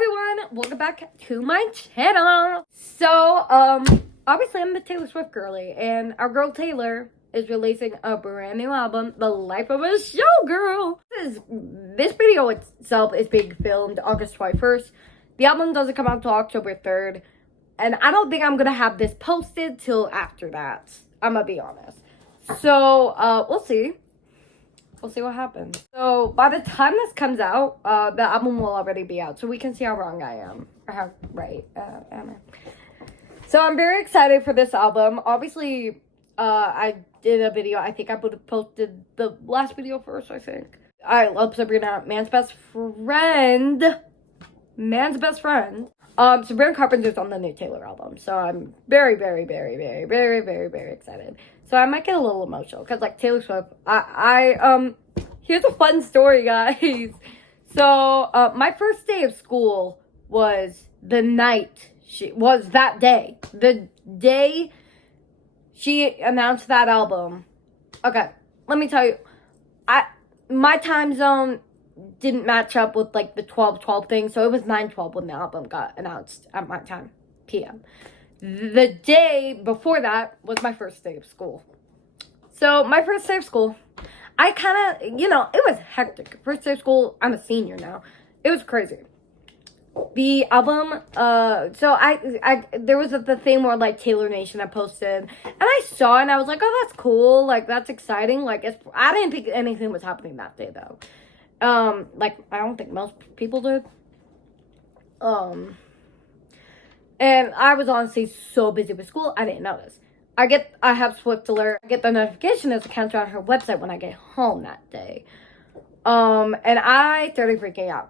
everyone, welcome back to my channel. So, obviously I'm the Taylor Swift girly, and our girl Taylor is releasing a brand new album, The Life of A Showgirl. This video itself is being filmed August 21st. The album doesn't come out till October 3rd, and I don't think I'm gonna have this posted till after that. I'm gonna be honest. So, we'll see. We'll see what happens. So, by the time this comes out, the album will already be out. So, we can see how wrong I am. Or how right I am. So, I'm very excited for this album. Obviously, I did a video. I think I would have posted the last video first, I think. I love Sabrina, man's best friend. Sabrina Carpenter's on the new Taylor album. So, I'm very, very, very, very, very, very, very excited. So I might get a little emotional because, like, Taylor Swift, here's a fun story, guys. So, my first day of school was that day. The day she announced that album. Okay, let me tell you, my time zone didn't match up with, like, the 12:12 thing, so it was 9:12 when the album got announced at my time, PM. The day before that was my first day of school. So, my first day of school, I kind of, it was hectic. First day of school, I'm a senior now. It was crazy. The album, there was the thing where, like, Taylor Nation had posted, and I saw it, and I was like, oh, that's cool, like, that's exciting, like, I didn't think anything was happening that day, though. I don't think most people did. And I was honestly so busy with school, I didn't notice. I have Swift Alert. I get the notification as a counter on her website when I get home that day. And I started freaking out.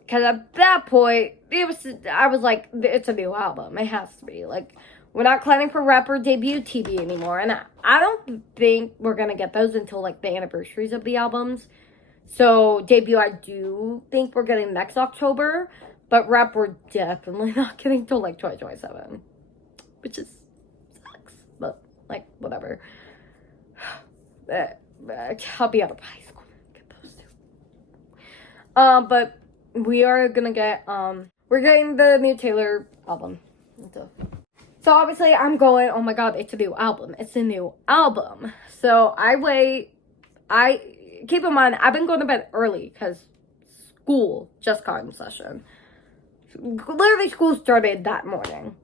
Because at that point, I was like, it's a new album. It has to be. Like, we're not planning for rapper debut TV anymore. And I don't think we're going to get those until, like, the anniversaries of the albums. So, debut, I do think we're getting next October. But rap, we're definitely not getting till, like, 2027. Which sucks. But, like, whatever. I'll be out of high school. Get those two. But we are gonna get, we're getting the new Taylor album. So, obviously, I'm going, oh my god, it's a new album. It's a new album. So, keep in mind, I've been going to bed early because school just got in session. Literally, school started that morning.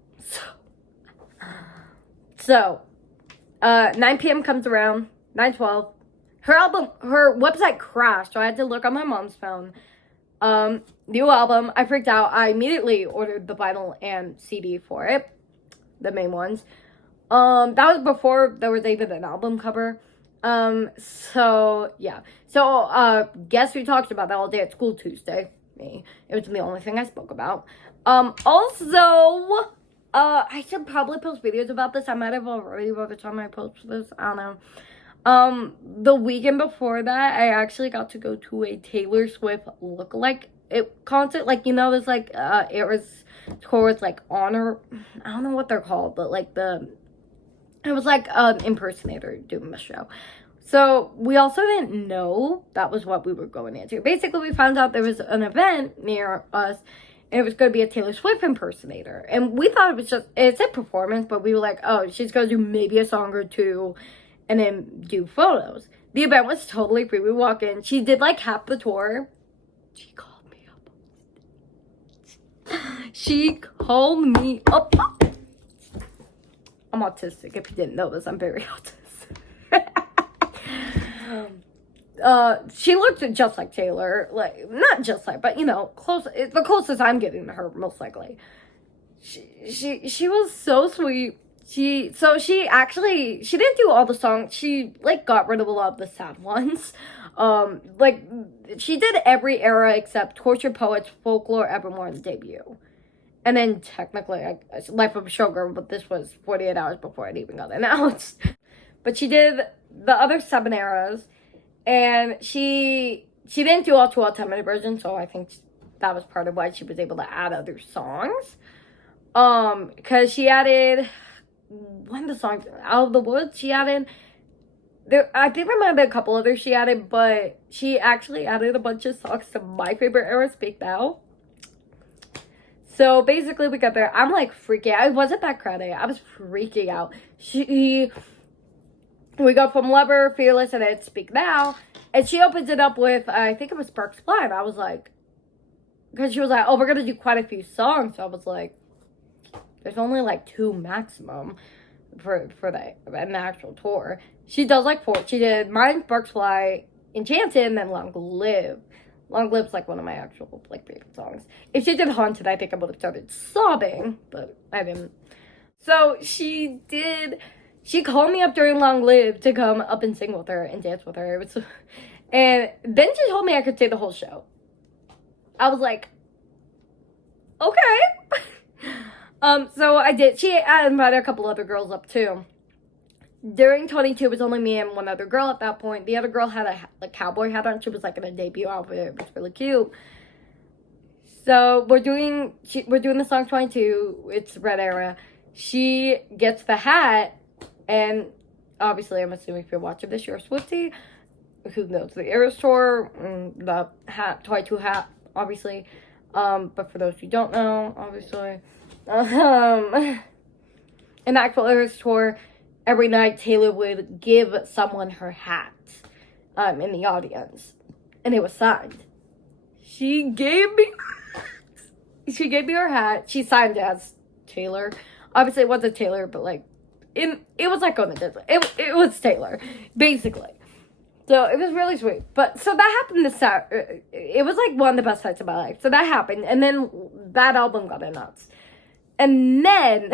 So, 9 p.m. comes around, 9:12. Her website crashed, so I had to look on my mom's phone. New album, I freaked out. I immediately ordered the vinyl and CD for it, the main ones. That was before there was even an album cover. So, yeah. So, guess who talked about that all day at school Tuesday? Me. It was the only thing I spoke about. Also, I should probably post videos about this. I might have already by the time I post this. I don't know. The weekend before that, I actually got to go to a Taylor Swift lookalike concert. Like, there's, like, it was towards, like, honor. I don't know what they're called, but, like, it was, like, an impersonator doing the show. So, we also didn't know that was what we were going into. Basically, we found out there was an event near us, and it was going to be a Taylor Swift impersonator. And we thought it's a performance, but we were like, oh, she's going to do maybe a song or two, and then do photos. The event was totally free. We walk in. She did, like, half the tour. She called me up. I'm autistic. If you didn't know this, I'm very autistic. She looked just like Taylor, like, not just like, but, close, the closest I'm getting to her, most likely. She was so sweet. She didn't do all the songs. She, like, got rid of a lot of the sad ones. Like, she did every era except Tortured Poets, Folklore, Evermore, and Debut. And then, technically, Life of a Showgirl, but this was 48 hours before it even got announced. But she did the other 7 eras, and she didn't do all 10-minute versions, so I think that was part of why she was able to add other songs. Because she added, one of the songs, Out of the Woods, she added, I think there might have been a couple others she added, but she actually added a bunch of songs to my favorite era, Speak Now. So basically, we got there. I'm like freaking out. It wasn't that crowded. I was freaking out. We go from Lover, Fearless, and then Speak Now. And she opens it up with, I think it was Sparks Fly. And I was like, because she was like, oh, we're going to do quite a few songs. So I was like, there's only like 2 maximum for an actual tour. She does like 4. She did Mine, Sparks Fly, Enchanted, and then Long Live. Long Live's like one of my actual like favorite songs. If she did Haunted, I think I would have started sobbing, but I didn't. So she called me up during Long Live to come up and sing with her and dance with her. And then she told me I could stay the whole show. I was like, okay. So I did. I invited a couple other girls up too. During 22, it was only me and one other girl at that point. The other girl had a cowboy hat on. She was like in a debut outfit. It was really cute. So we're doing the song 22. It's Red Era. She gets the hat, and obviously, I'm assuming if you're watching this, you're a Swiftie who knows the Eras tour, the hat, 22 hat, obviously. But for those who don't know, obviously, in the actual Eras tour, every night Taylor would give someone her hat, in the audience, and it was signed. She gave me her hat. She signed it as Taylor. Obviously, it wasn't Taylor, but like, it was like going to Disney. It was Taylor, basically. So it was really sweet. But so that happened this Saturday. It was like one of the best nights of my life. So that happened, and then that album got announced, and then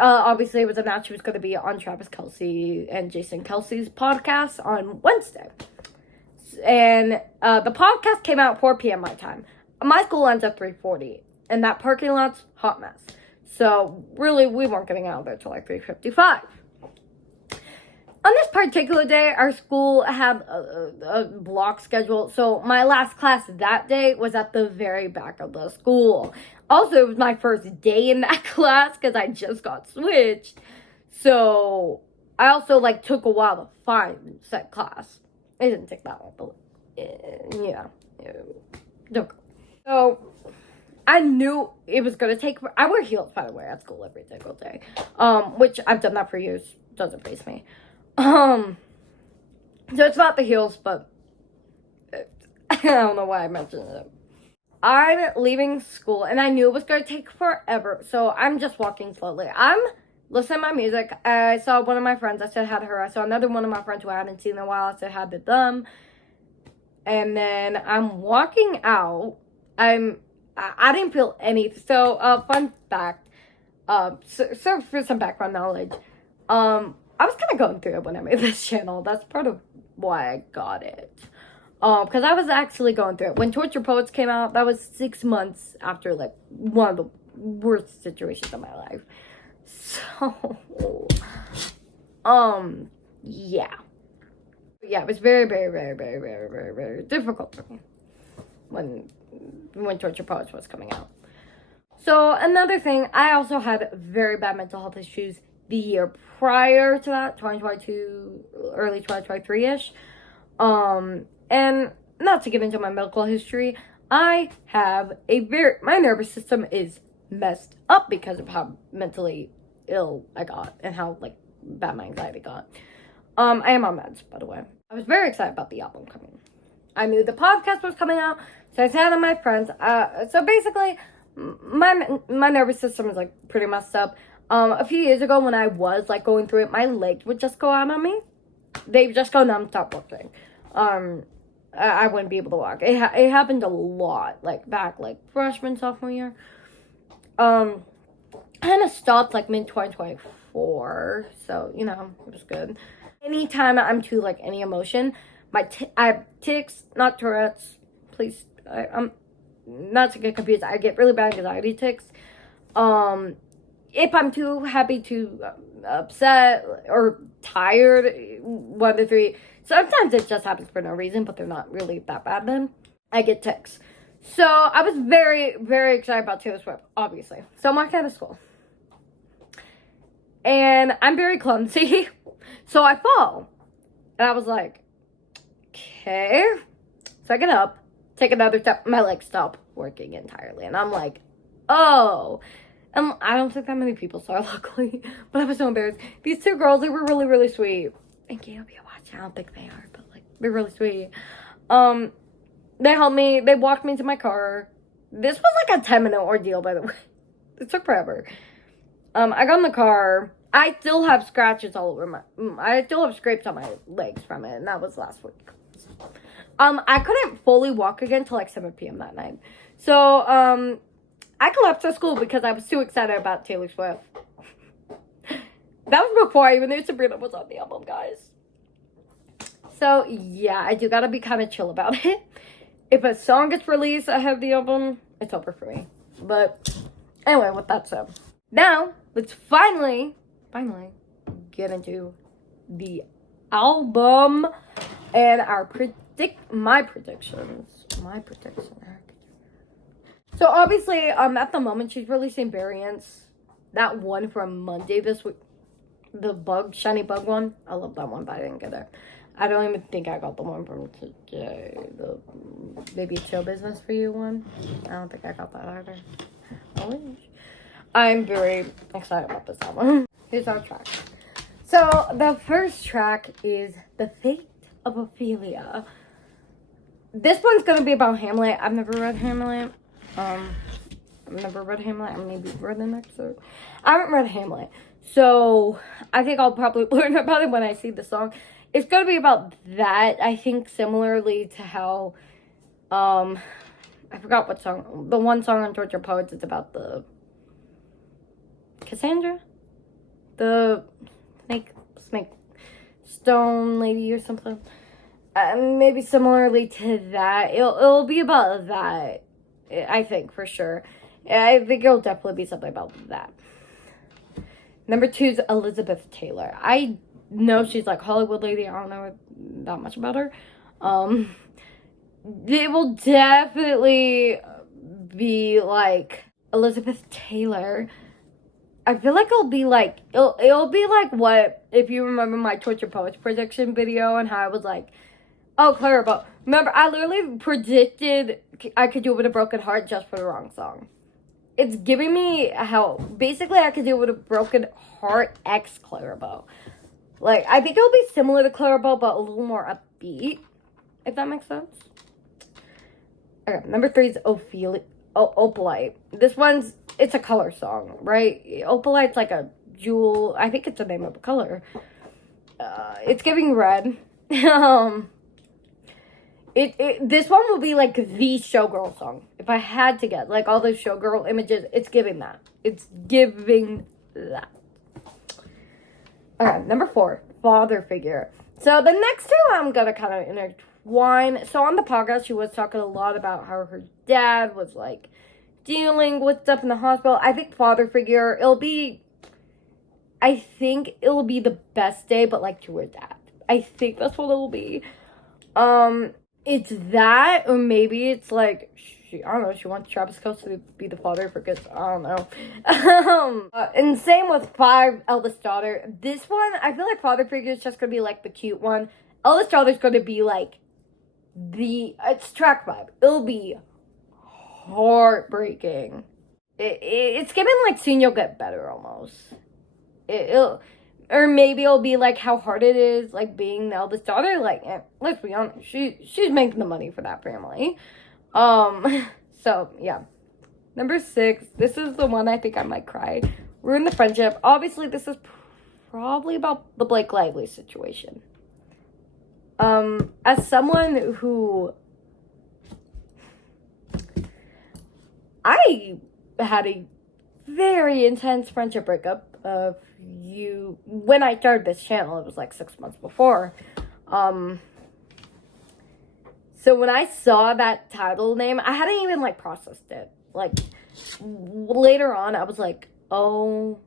obviously it was announced she was going to be on Travis Kelce and Jason Kelce's podcast on Wednesday. And the podcast came out at 4 p.m. my time. My school ends at 3:40, and that parking lot's hot mess. So really, we weren't getting out of there till like 3:55. On this particular day, our school had a block schedule. So my last class that day was at the very back of the school. Also, it was my first day in that class because I just got switched. So I also like took a while to find said class. It didn't take that long, but yeah. So I knew it was gonna take. I wear heels, by the way, at school every single day. Which I've done that for years. Doesn't faze me. So it's not the heels, but I don't know why I mentioned it. I'm leaving school, and I knew it was going to take forever, so I'm just walking slowly. I'm listening to my music. I saw one of my friends. I said hi to her. I saw another one of my friends who I hadn't seen in a while. I said hi to them. And then I'm walking out. I didn't feel anything. So, fun fact. So for some background knowledge. I was kind of going through it when I made this channel. That's part of why I got it. Because I was actually going through it. When Torture Poets came out, that was 6 months after, like, one of the worst situations of my life. So, yeah. Yeah, it was very, very, very, very, very, very, very difficult for me when Torture Poets was coming out. So, another thing, I also had very bad mental health issues the year prior to that, 2022, early 2023-ish. And not to get into my medical history, I have my nervous system is messed up because of how mentally ill I got and how, like, bad my anxiety got. I am on meds, by the way. I was very excited about the album coming. I knew the podcast was coming out, so I said to my friends. So basically, my nervous system is, like, pretty messed up. A few years ago when I was, like, going through it, my legs would just go out on me. They would just go numb, stop working. I wouldn't be able to walk. It happened a lot, like, back, like, freshman, sophomore year. Kind of stopped, like, mid-2024, so, you know, it was good. Anytime I'm to, like, any emotion, I have tics, not Tourette's, please, I'm not to get confused, I get really bad anxiety tics. If I'm too happy, too upset, or tired, 1 to 3, sometimes it just happens for no reason, but they're not really that bad then, I get tics. So, I was very, very excited about Taylor Swift, obviously. So, I'm walking out of school. And I'm very clumsy, so I fall. And I was like, okay. So, I get up, take another step, my legs stop working entirely. And I'm like, oh. I don't think that many people saw it, luckily. But I was so embarrassed. These two girls, they were really, really sweet. And Gail, be watching. I don't think they are, but like, they're really sweet. They helped me. They walked me to my car. This was like a 10-minute ordeal, by the way. It took forever. I got in the car. I still have scratches all over I still have scrapes on my legs from it, and that was last week. I couldn't fully walk again till like 7 p.m. that night. So, I collapsed at school because I was too excited about Taylor Swift. That was before I even knew Sabrina was on the album, guys. So, yeah, I do gotta be kind of chill about it. If a song gets released ahead of the album, it's over for me. But, anyway, with that said. Now, let's finally get into the album and my predictions. So obviously, at the moment she's releasing variants. That one from Monday this week, the shiny bug one. I love that one, but I didn't get it. I don't even think I got the one from today. The maybe Show Business for You one. I don't think I got that either. I wish. I'm very excited about this album. Here's our track. So the first track is The Fate of Ophelia. This one's gonna be about Hamlet. I've never read Hamlet. I maybe read the next one. I haven't read Hamlet. So I think I'll probably learn about it when I see the song. It's gonna be about that. I think similarly to how I forgot what song. The one song on Torture Poets is about the Cassandra? The snake stone lady or something. Maybe similarly to that. It'll be about that. I think, for sure. I think it'll definitely be something about that. Number 2 is Elizabeth Taylor. I know she's like Hollywood lady. I don't know that much about her. It will definitely be like Elizabeth Taylor. I feel like it'll be like what, if you remember my Torture Poets prediction video and how I was like, oh, Clara, but remember, I literally predicted I could do it with a broken heart just for the wrong song. It's giving me how, basically, I could do it with a broken heart X Clarabelle. Like, I think it'll be similar to Clarabelle, but a little more upbeat, if that makes sense. Okay, number 3 is Opalite. This one's, it's a color song, right? Opalite's like a jewel. I think it's the name of a color. It's giving red. This one will be like the showgirl song. If I had to get like all those showgirl images, it's giving that. It's giving that. Okay, number 4, father figure. So the next two I'm gonna kind of intertwine. So on the podcast, she was talking a lot about how her dad was like dealing with stuff in the hospital. I think father figure, I think it'll be the best day, but like to her dad. I think that's what it'll be. It's that, or maybe it's like, I don't know, she wants Travis Kelce to be the father because, I don't know. And same with 5, eldest daughter. This one, I feel like father figure is just going to be like the cute one. Eldest daughter is going to be like it's track 5. It'll be heartbreaking. It's giving like Soon You'll Get Better almost. Or maybe it'll be like how hard it is, like being the eldest daughter. Like, let's be honest, she's making the money for that family. So yeah. Number 6, this is the one I think I might cry. Ruin the Friendship. Obviously, this is probably about the Blake Lively situation. As someone who I had a very intense friendship breakup of when I started this channel. It was like 6 months before. So when I saw that title name, I hadn't even like processed it. Like later on, I was like, oh,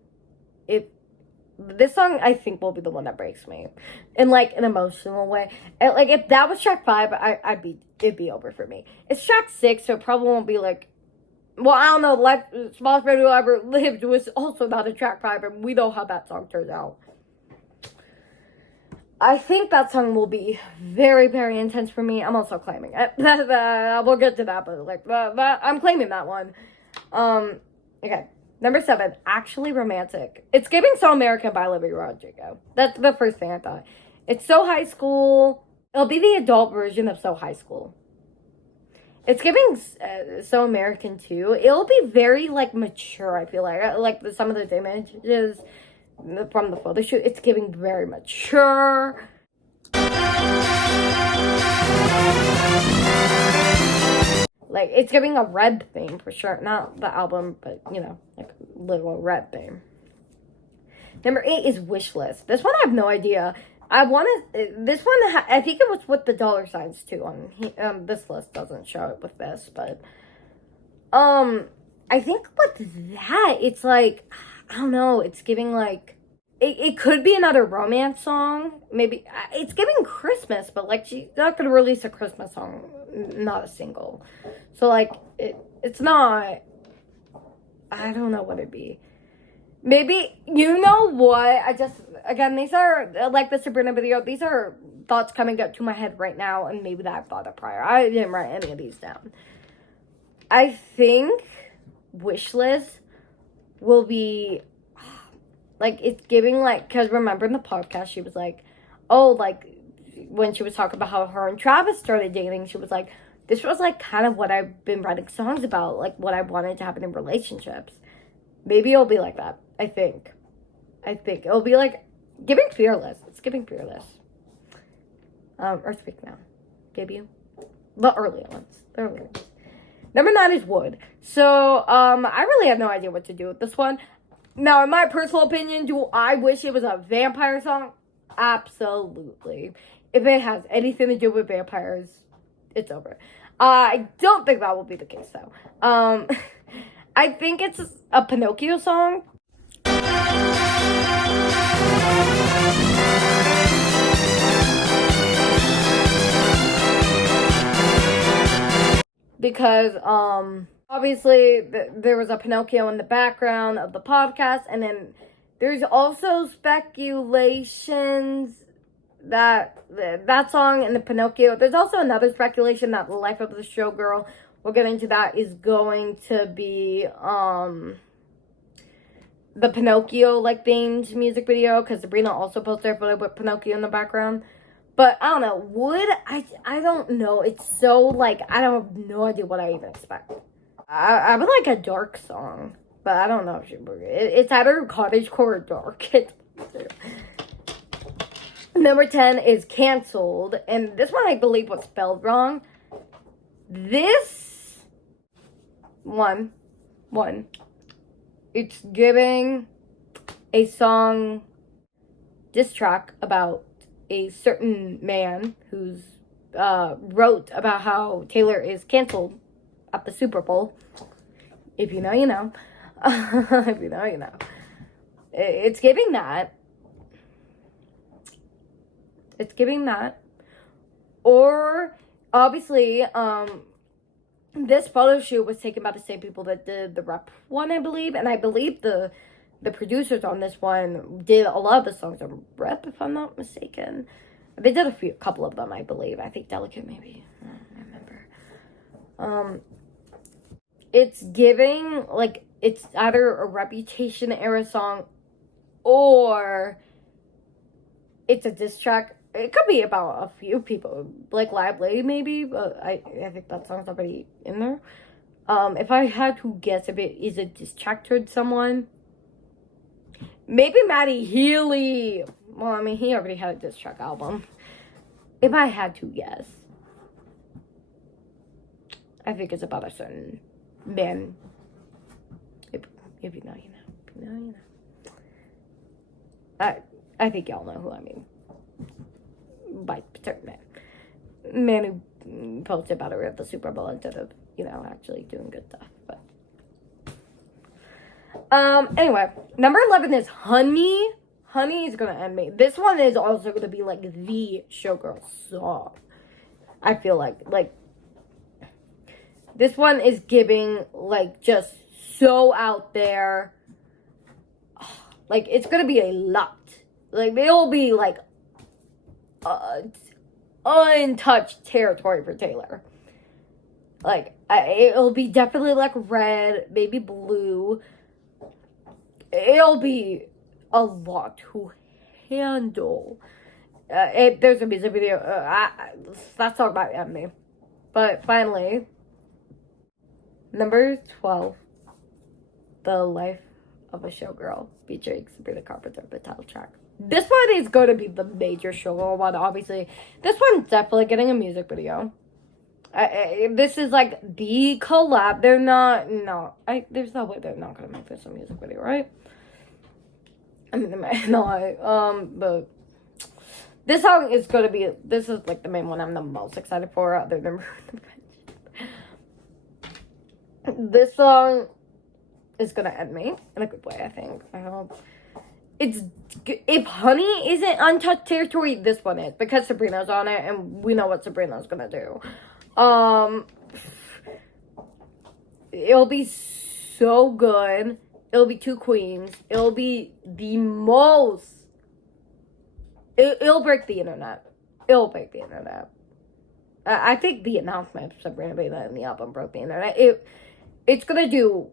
this song I think will be the one that breaks me in like an emotional way. And like if that was track 5, it'd be over for me. It's track 6, so it probably won't be like, well, I don't know, Life, Smallest Baby Who Ever Lived was also not a track 5, and we know how that song turns out. I think that song will be very, very intense for me. I'm also claiming it. We'll get to that, but like, I'm claiming that one. Okay. Number 7, Actually Romantic. It's giving So American by Olivia Rodrigo. That's the first thing I thought. It's so high school. It'll be the adult version of So High School. It's giving So American too. It'll be very like mature. I feel like some of the images from the photo shoot. It's giving very mature. Like, it's giving a red theme for sure. Not the album, but, you know, like a little red theme. Number 8 is Wish List. This one I have no idea. This one, I think it was with the dollar signs too. On this list doesn't show it with this, but, I think with that, it's like, I don't know, it's giving like, it could be another romance song. Maybe, it's giving Christmas, but like, she's not gonna release a Christmas song, not a single. So like, it's not, I don't know what it'd be. Maybe, you know what, again, these are, like the Sabrina video, these are thoughts coming up to my head right now, and maybe that I've thought of prior. I didn't write any of these down. I think Wish List will be, like, it's giving, like, because remember in the podcast, she was like, oh, like, when she was talking about how her and Travis started dating, she was like, this was, like, kind of what I've been writing songs about, like, what I wanted to happen in relationships. Maybe it'll be like that, I think. It'll be, like, giving Fearless. It's giving Fearless. Or Speak Now. Debut. The early ones. The early ones. Number 9 is Wood. So, I really have no idea what to do with this one. Now, in my personal opinion, do I wish it was a vampire song? Absolutely. If it has anything to do with vampires, it's over. I don't think that will be the case, though. I think it's a Pinocchio song. Because, obviously, there was a Pinocchio in the background of the podcast, and then there's also speculations that that song and the Pinocchio, there's also another speculation that Life of a Showgirl, we'll get into that, is going to be, the Pinocchio, like, themed music video, because Sabrina also posted a photo with Pinocchio in the background. But, I don't know, Wood, I don't know, it's so, like, I don't have no idea what I even expect. I would like a dark song, but I don't know if it's either cottagecore or dark. Number 10 is Canceled, and this one I believe was spelled wrong. This one, it's giving a song diss track about a certain man who's wrote about how Taylor is canceled at the Super Bowl. If you know, you know. If you know, you know. It's giving that. It's giving that. Or, obviously, this photo shoot was taken by the same people that did the rep one, I believe. And I believe the producers on this one did a lot of the songs on rep, if I'm not mistaken. They did a couple of them, I believe. I think Delicate, maybe. I don't remember. It's giving, like, it's either a Reputation era song or it's a diss track. It could be about a few people, like Lively, maybe, but I think that song's already in there. If I had to guess if it is a diss track toward someone, maybe Matty Healy. Well, I mean, he already had a diss track album. If I had to guess, I think it's about a certain man. If you know, you know. If you know, you know. I think y'all know who I mean. By certain man. Man who posted about it at the Super Bowl instead of, you know, actually doing good stuff. But anyway, number 11 is Honey. Honey is gonna end me. This one is also gonna be like the Showgirl song. I feel like this one is giving like just so out there. Like, it's gonna be a lot. Like, it'll be like untouched territory for Taylor. Like, it'll be definitely like red, maybe blue. It'll be a lot to handle. There's a music video. That's all about me. But finally, number 12, The Life of a Showgirl, featuring Sabrina Carpenter, the title track. This one is going to be the major showgirl one, obviously. This one's definitely getting a music video. This is like the collab. They're not, no. There's no way they're not going to make this a music video, right? I mean, they might not. But this song is going to be, this is like the main one I'm the most excited for, other than this song is going to end me in a good way, I think. I hope. If Honey isn't untouched territory, this one is, because Sabrina's on it, and we know what Sabrina's going to do. It'll be so good. It'll be two queens. It'll be the most. It'll break the internet. It'll break the internet. I think the announcement of Sabrina being in the album broke the internet. It's gonna do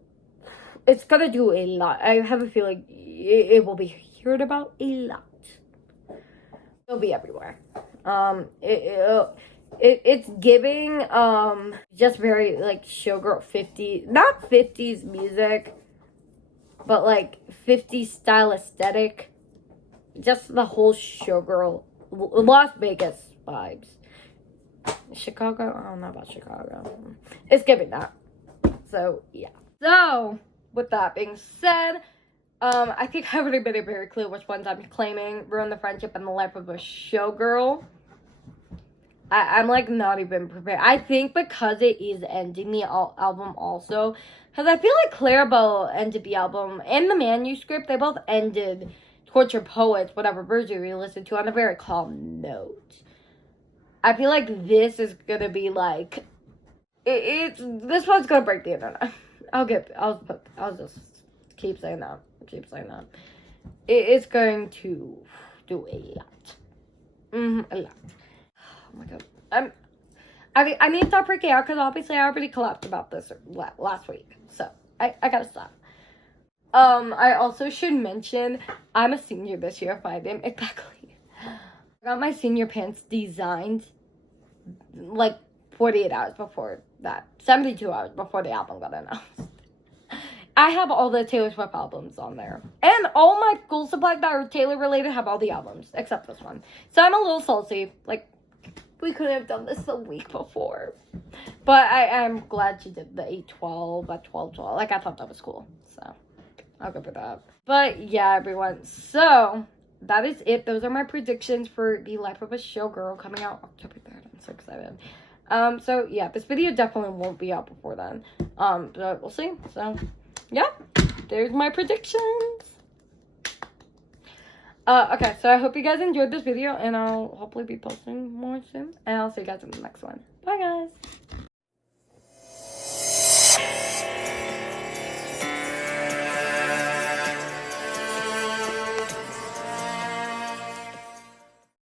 a lot. I have a feeling it will be heard about a lot. It'll be everywhere. It's giving just very like showgirl 50s, not 50s music, but like 50s style aesthetic. Just the whole showgirl Las Vegas vibes. Chicago? I don't know about Chicago. It's giving that. So yeah. So with that being said, I think I've already made it very clear which ones I'm claiming: Ruin the Friendship and The Life of a Showgirl. I'm like not even prepared. I think because it is ending the album also, because I feel like Clarabelle ended the album and the manuscript. They both ended Tortured Poets, whatever version you listen to, on a very calm note. I feel like this is gonna be like this one's gonna break the internet. I'll just keep saying that. It's going to do a lot. A lot. Oh my god. I need to stop freaking out because obviously I already collapsed about this last week. So I gotta stop. I also should mention I'm a senior this year, if I didn't exactly. I got my senior pants designed like 48 hours before that. 72 hours before the album got announced. I have all the Taylor Swift albums on there. And all my school supplies that are Taylor related have all the albums, except this one. So I'm a little salty. Like, we could have done this a week before. But I'm glad she did the 8/12 at 12/12. Like, I thought that was cool. So, I'll go for that. But, yeah, everyone. So, that is it. Those are my predictions for The Life of a Showgirl coming out October 3rd. I'm so excited. So, yeah, this video definitely won't be out before then. But we'll see. So, yeah, there's my predictions. Okay, so I hope you guys enjoyed this video, and I'll hopefully be posting more soon. And I'll see you guys in the next one. Bye, guys.